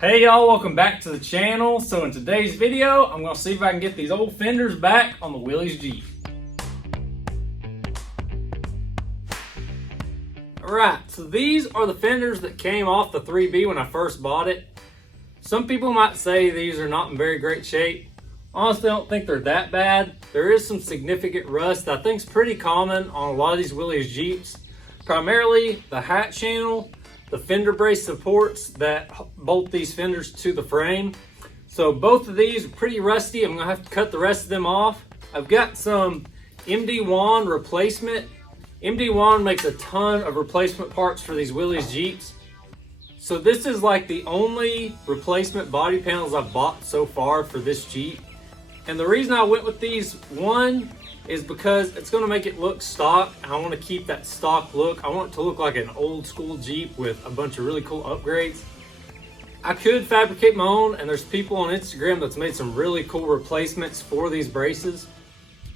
Hey y'all, welcome back to the channel. So in today's video, I'm gonna see if I can get these old fenders back on the Willys Jeep. Alright, so these are the fenders that came off the 3B when I first bought it. Some people might say these are not in very great shape. Honestly, I don't think they're that bad. There is some significant rust that I think is pretty common on a lot of these Willys Jeeps. Primarily the hat channel, the fender brace supports that bolt these fenders to the frame. So both of these are pretty rusty. I'm gonna have to cut the rest of them off. I've got some MD1 replacement. MD1 makes a ton of replacement parts for these Willys Jeeps. So this is like the only replacement body panels I've bought so far for this Jeep. And the reason I went with these, one, is because it's going to make it look stock. I want to keep that stock look. I want it to look like an old school Jeep with a bunch of really cool upgrades. I could fabricate my own, and there's people on Instagram that's made some really cool replacements for these braces.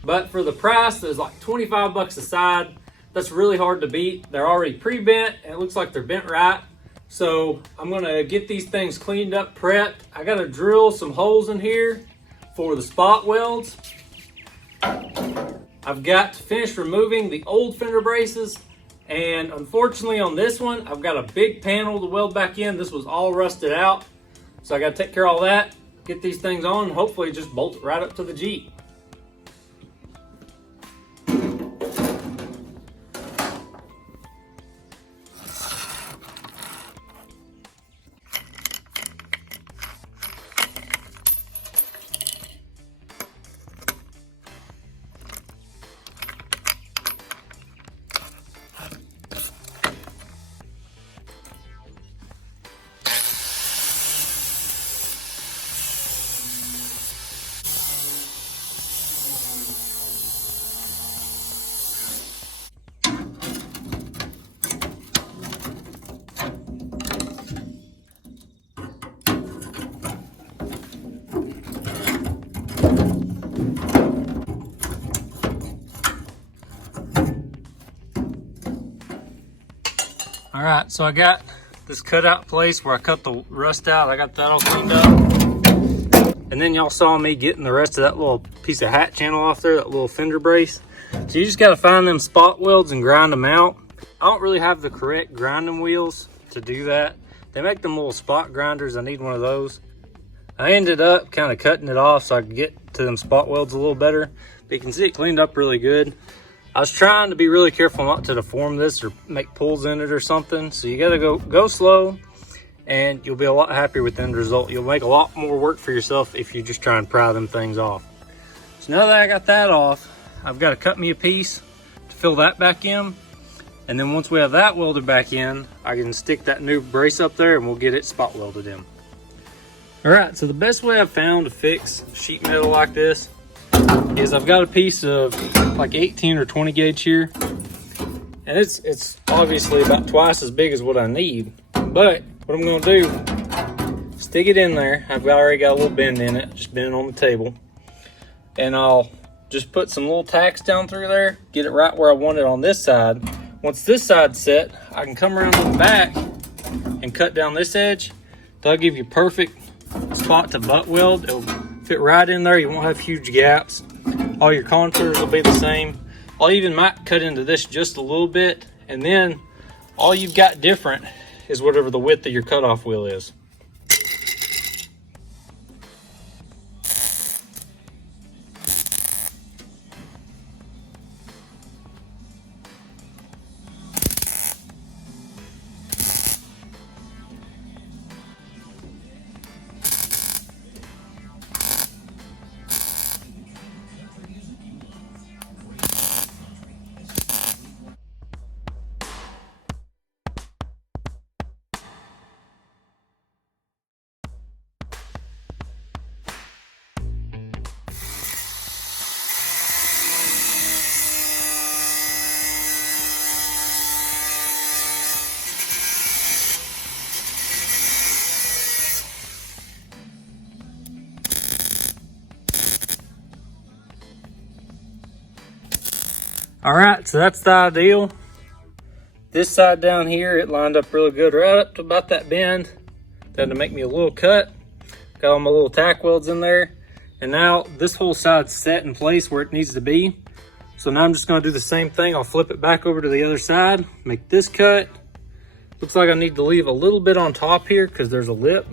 But for the price, there's like 25 bucks a side. That's really hard to beat. They're already pre-bent, and it looks like they're bent right. So I'm going to get these things cleaned up, prepped. I got to drill some holes in here for the spot welds. I've got to finish removing the old fender braces, and unfortunately on this one I've got a big panel to weld back in. This was all rusted out, so I got to take care of all that, get these things on, and hopefully just bolt it right up to the Jeep. All right, so I got this cutout place where I cut the rust out. I got that all cleaned up. And then y'all saw me getting the rest of that little piece of hat channel off there, that little fender brace. So you just gotta find them spot welds and grind them out. I don't really have the correct grinding wheels to do that. They make them little spot grinders. I need one of those. I ended up kind of cutting it off so I could get to them spot welds a little better. But you can see it cleaned up really good. I was trying to be really careful not to deform this or make pulls in it or something. So you gotta go slow, and you'll be a lot happier with the end result. You'll make a lot more work for yourself if you just try and pry them things off. So now that I got that off, I've got to cut me a piece to fill that back in. And then once we have that welded back in, I can stick that new brace up there and we'll get it spot welded in. All right, so the best way I've found to fix sheet metal like this is I've got a piece of like 18 or 20 gauge here, and it's obviously about twice as big as what I need. But what I'm gonna do, stick it in there. I've already got a little bend in it, just bend it on the table, and I'll just put some little tacks down through there, get it right where I want it on this side. Once this side's set, I can come around to the back and cut down this edge. That'll give you perfect spot to butt weld. It'll fit right in there. You won't have huge gaps. All your contours will be the same. I'll even might cut into this just a little bit, and then all you've got different is whatever the width of your cutoff wheel is. All right, so that's the ideal. This side down here, it lined up really good right up to about that bend. Then to make me a little cut, got all my little tack welds in there. And now this whole side's set in place where it needs to be. So now I'm just gonna do the same thing. I'll flip it back over to the other side, make this cut. Looks like I need to leave a little bit on top here because there's a lip.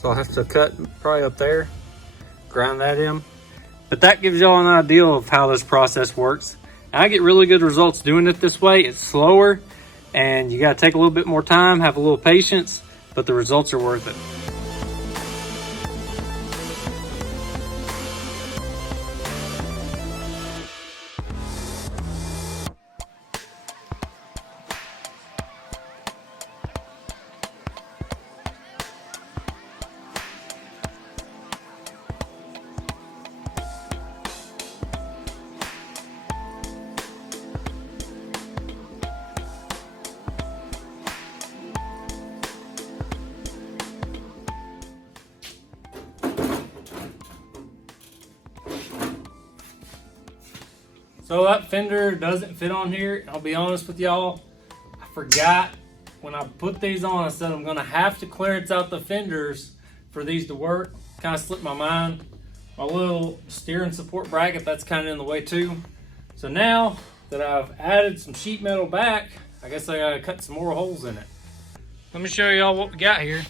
So I'll have to cut probably up there, grind that in. But that gives y'all an idea of how this process works. And I get really good results doing it this way. It's slower and you gotta take a little bit more time, have a little patience, but the results are worth it. So that fender doesn't fit on here. I'll be honest with y'all, I forgot when I put these on, I said I'm gonna have to clearance out the fenders for these to work. Kind of slipped my mind. My little steering support bracket, that's kind of in the way too. So now that I've added some sheet metal back, I guess I gotta cut some more holes in it. Let me show y'all what we got here.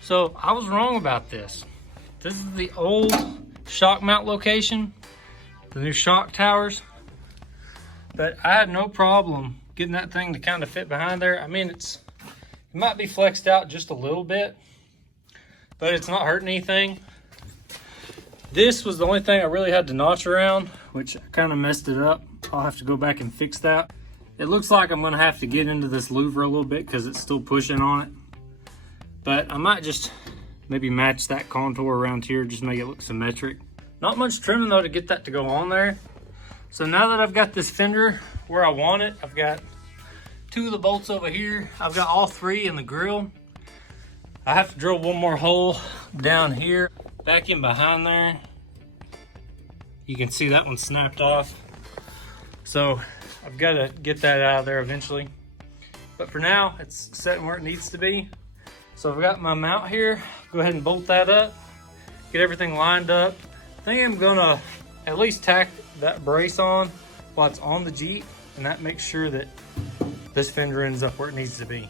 So I was wrong about this. This is the old shock mount location, the new shock towers. But I had no problem getting that thing to kind of fit behind there. I mean, it might be flexed out just a little bit, but it's not hurting anything. This was the only thing I really had to notch around, which I kind of messed it up. I'll have to go back and fix that. It looks like I'm gonna have to get into this louver a little bit because it's still pushing on it. But I might just maybe match that contour around here, just make it look symmetric. Not much trimming though to get that to go on there. So now that I've got this fender where I want it, I've got 2 of the bolts over here. I've got all 3 in the grill. I have to drill one more hole down here, back in behind there. You can see that one snapped off. So I've got to get that out of there eventually. But for now, it's sitting where it needs to be. So I've got my mount here. Go ahead and bolt that up, get everything lined up. I think I'm gonna at least tack that brace on while it's on the Jeep, and that makes sure that this fender ends up where it needs to be.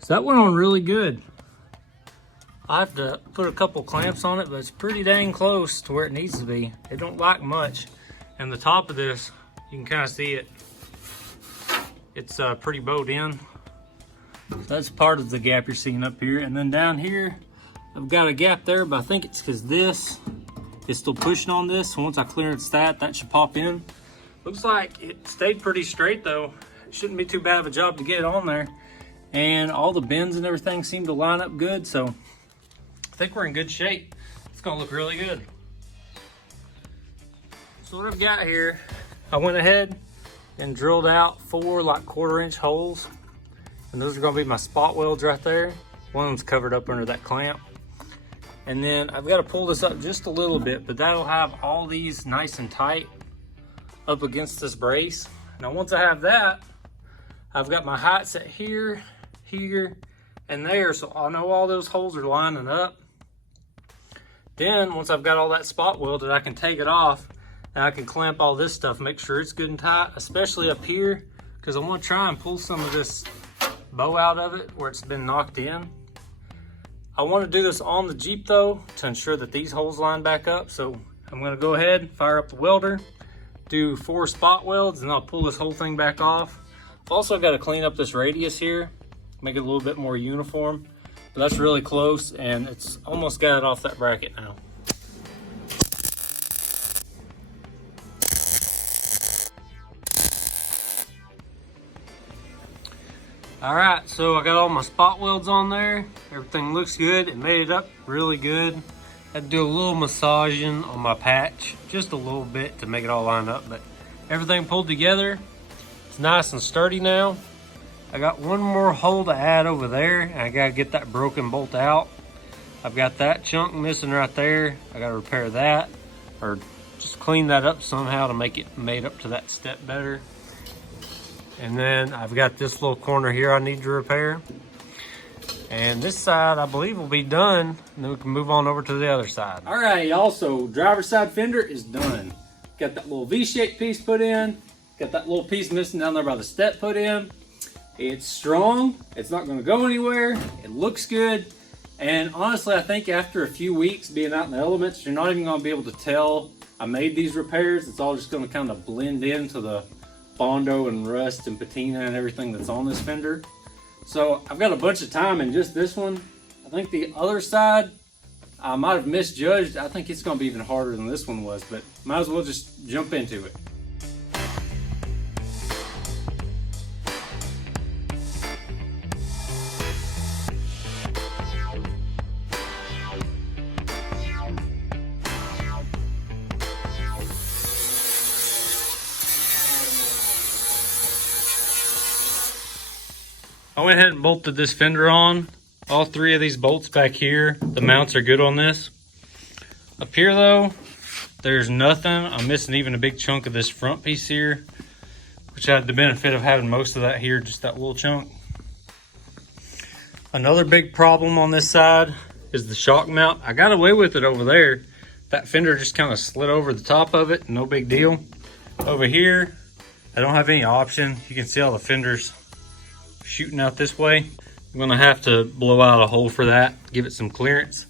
So that went on really good. I have to put a couple clamps on it, but it's pretty dang close to where it needs to be. It don't like much. And the top of this, you can kind of see it. It's pretty bowed in. So that's part of the gap you're seeing up here. And then down here, I've got a gap there, but I think it's because this is still pushing on this. So once I clearance that should pop in. Looks like it stayed pretty straight though. It shouldn't be too bad of a job to get it on there. And all the bends and everything seem to line up good. So I think we're in good shape. It's gonna look really good. So what I've got here, I went ahead and drilled out 4 like 1/4-inch holes. And those are gonna be my spot welds right there. One of them's covered up under that clamp. And then I've got to pull this up just a little bit, but that'll have all these nice and tight up against this brace. Now once I have that, I've got my height set here, here, and there, so I know all those holes are lining up. Then once I've got all that spot welded, I can take it off and I can clamp all this stuff, make sure it's good and tight, especially up here, because I want to try and pull some of this bow out of it where it's been knocked in. I want to do this on the Jeep though to ensure that these holes line back up. So I'm going to go ahead, fire up the welder, do 4 spot welds, and I'll pull this whole thing back off. I've also got to clean up this radius here, make it a little bit more uniform. But that's really close, and it's almost got it off that bracket now. All right, so I got all my spot welds on there. Everything looks good. It made it up really good. Had to do a little massaging on my patch, just a little bit to make it all line up, but everything pulled together. It's nice and sturdy now. I got one more hole to add over there, and I gotta get that broken bolt out. I've got that chunk missing right there. I gotta repair that, or just clean that up somehow to make it made up to that step better. And then I've got this little corner here I need to repair. And this side, I believe, will be done. And then we can move on over to the other side. All right, y'all, so driver's side fender is done. Got that little V-shaped piece put in. Got that little piece missing down there by the step put in. It's strong. It's not gonna go anywhere. It looks good. And honestly, I think after a few weeks being out in the elements, you're not even gonna be able to tell I made these repairs. It's all just gonna kind of blend into the Bondo and rust and patina and everything that's on this fender. So I've got a bunch of time in just this one. I think the other side, I might have misjudged. I think it's gonna be even harder than this one was, but might as well just jump into it. I went ahead and bolted this fender on. All three of these bolts back here, the mounts are good on this. Up here though, there's nothing. I'm missing even a big chunk of this front piece here, which had the benefit of having most of that here, just that little chunk. Another big problem on this side is the shock mount. I got away with it over there. That fender just kind of slid over the top of it, no big deal. Over here, I don't have any option. You can see all the fenders shooting out this way. I'm gonna have to blow out a hole for that, give it some clearance.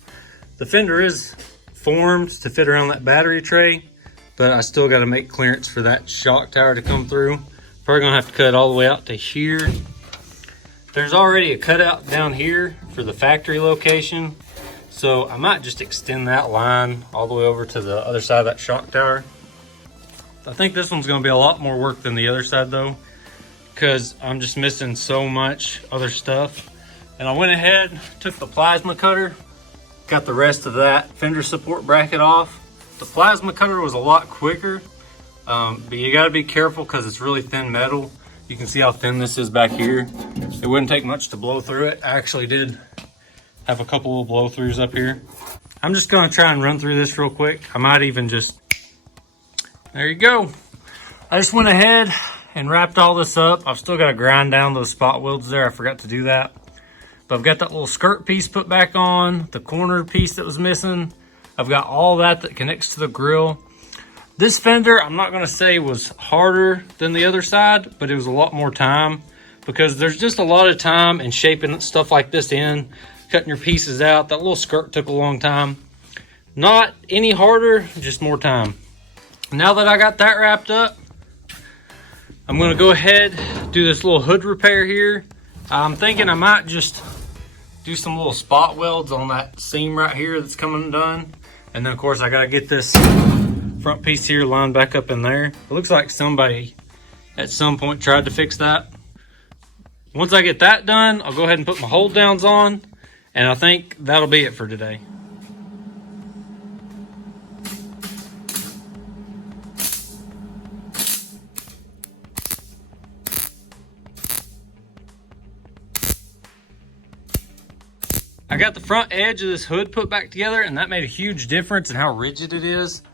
The fender is formed to fit around that battery tray, but I still gotta make clearance for that shock tower to come through. Probably gonna have to cut all the way out to here. There's already a cutout down here for the factory location, so I might just extend that line all the way over to the other side of that shock tower. I think this one's gonna be a lot more work than the other side though, because I'm just missing so much other stuff. And I went ahead, took the plasma cutter, got the rest of that fender support bracket off. The plasma cutter was a lot quicker, but you gotta be careful because it's really thin metal. You can see how thin this is back here. It wouldn't take much to blow through it. I actually did have a couple of blow throughs up here. I'm just gonna try and run through this real quick. I might even just, there you go. I just went ahead and wrapped all this up. I've still got to grind down those spot welds there. I forgot to do that. But I've got that little skirt piece put back on, the corner piece that was missing. I've got all that connects to the grill. This fender, I'm not going to say was harder than the other side, but it was a lot more time because there's just a lot of time in shaping stuff like this in, cutting your pieces out. That little skirt took a long time. Not any harder, just more time. Now that I got that wrapped up, I'm gonna go ahead, do this little hood repair here. I'm thinking I might just do some little spot welds on that seam right here that's coming undone. And then of course I gotta get this front piece here lined back up in there. It looks like somebody at some point tried to fix that. Once I get that done, I'll go ahead and put my hold downs on, and I think that'll be it for today. I got the front edge of this hood put back together, and that made a huge difference in how rigid it is.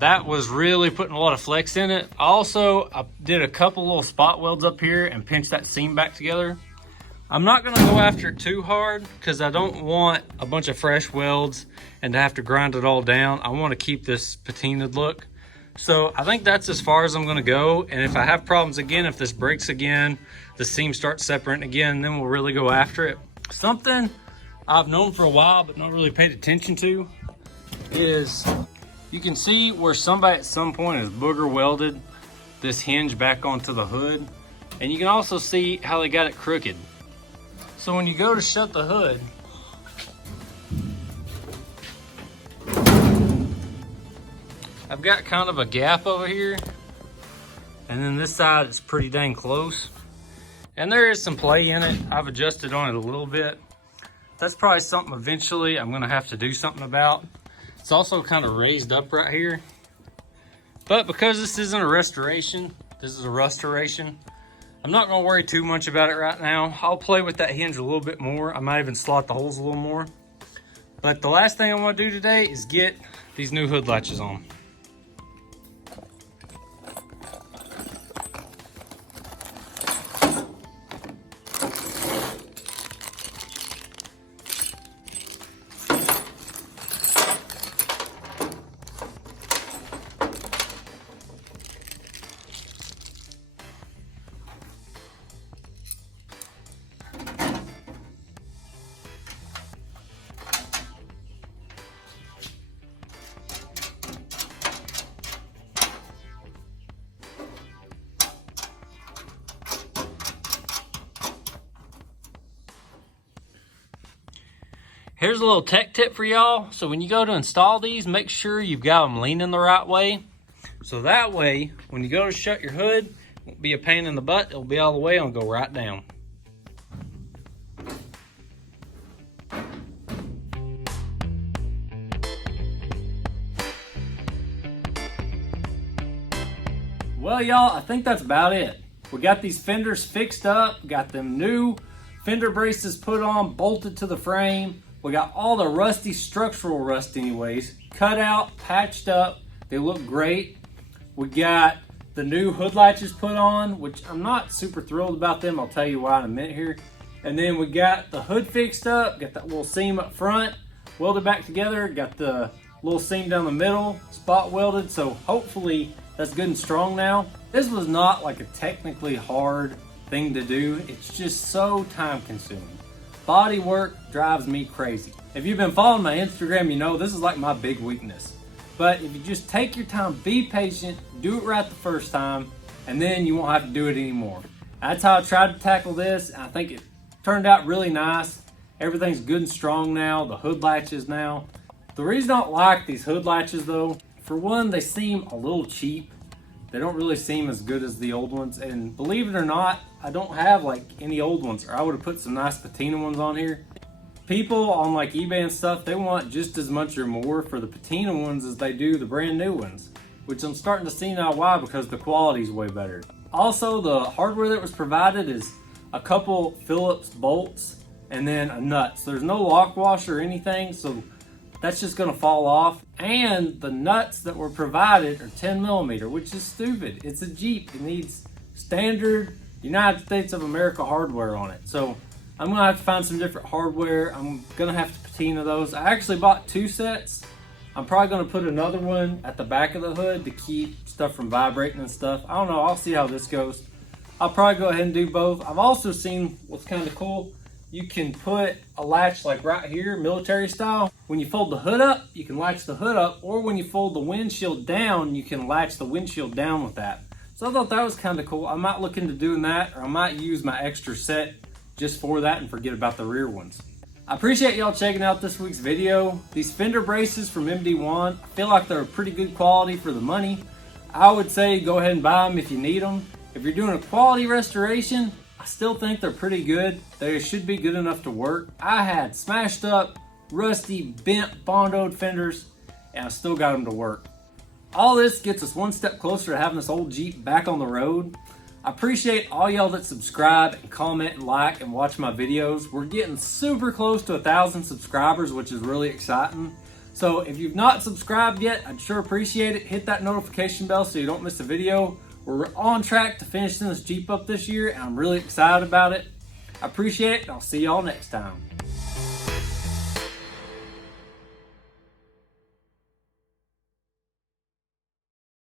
That was really putting a lot of flex in it. I did a couple little spot welds up here and pinched that seam back together. I'm not gonna go after it too hard because I don't want a bunch of fresh welds and to have to grind it all down. I want to keep this patinaed look. So I think that's as far as I'm gonna go. And if I have problems again, if this breaks again, the seam starts separating again, then we'll really go after it. Something I've known for a while but not really paid attention to is you can see where somebody at some point has booger welded this hinge back onto the hood, and you can also see how they got it crooked. So when you go to shut the hood, I've got kind of a gap over here, and then this side is pretty dang close, and there is some play in it. I've adjusted on it a little bit. That's probably something eventually I'm gonna have to do something about. It's also kind of raised up right here. But because this isn't a restoration, this is a restoration, I'm not gonna worry too much about it right now. I'll play with that hinge a little bit more. I might even slot the holes a little more. But the last thing I wanna do today is get these new hood latches on. Here's a little tech tip for y'all. So when you go to install these, make sure you've got them leaning the right way. So that way, when you go to shut your hood, it won't be a pain in the butt. It'll be all the way and go right down. Well, y'all, I think that's about it. We got these fenders fixed up, got them new fender braces put on, bolted to the frame. We got all the rusty, structural rust anyways, cut out, patched up. They look great. We got the new hood latches put on, which I'm not super thrilled about them. I'll tell you why in a minute here. And then we got the hood fixed up, got that little seam up front, welded back together, got the little seam down the middle, spot welded. So hopefully that's good and strong now. This was not like a technically hard thing to do. It's just so time consuming. Body work drives me crazy. If you've been following my Instagram, you know this is like my big weakness. But if you just take your time, be patient, do it right the first time, and then you won't have to do it anymore. That's how I tried to tackle this, and I think it turned out really nice. Everything's good and strong now, the hood latches now. The reason I don't like these hood latches though, for one, they seem a little cheap. They don't really seem as good as the old ones, and believe it or not, I don't have like any old ones, or I would have put some nice patina ones on here. People on like eBay and stuff, they want just as much or more for the patina ones as they do the brand new ones, which I'm starting to see now why, because the quality's way better. Also, the hardware that was provided is a couple Phillips bolts and then a nut. So there's no lock wash or anything, so that's just gonna fall off. And the nuts that were provided are 10 millimeter, which is stupid. It's a Jeep, it needs standard United States of America hardware on it. So I'm gonna have to find some different hardware. I'm gonna have to patina those. I actually bought 2 sets. I'm probably gonna put another one at the back of the hood to keep stuff from vibrating and stuff. I don't know, I'll see how this goes. I'll probably go ahead and do both. I've also seen what's kind of cool. You can put a latch like right here, military style. When you fold the hood up, you can latch the hood up, or when you fold the windshield down, you can latch the windshield down with that. So I thought that was kind of cool. I might look into doing that, or I might use my extra set just for that and forget about the rear ones. I appreciate y'all checking out this week's video. These fender braces from MD1, I feel like they're a pretty good quality for the money. I would say go ahead and buy them if you need them. If you're doing a quality restoration, I still think they're pretty good. They should be good enough to work. I had smashed up, rusty, bent, bondoed fenders, and I still got them to work. All this gets us one step closer to having this old Jeep back on the road. I appreciate all y'all that subscribe and comment and like and watch my videos. We're getting super close to 1,000 subscribers, which is really exciting. So if you've not subscribed yet, I'd sure appreciate it. Hit that notification bell so you don't miss a video. We're on track to finishing this Jeep up this year, and I'm really excited about it. I appreciate it, and I'll see y'all next time.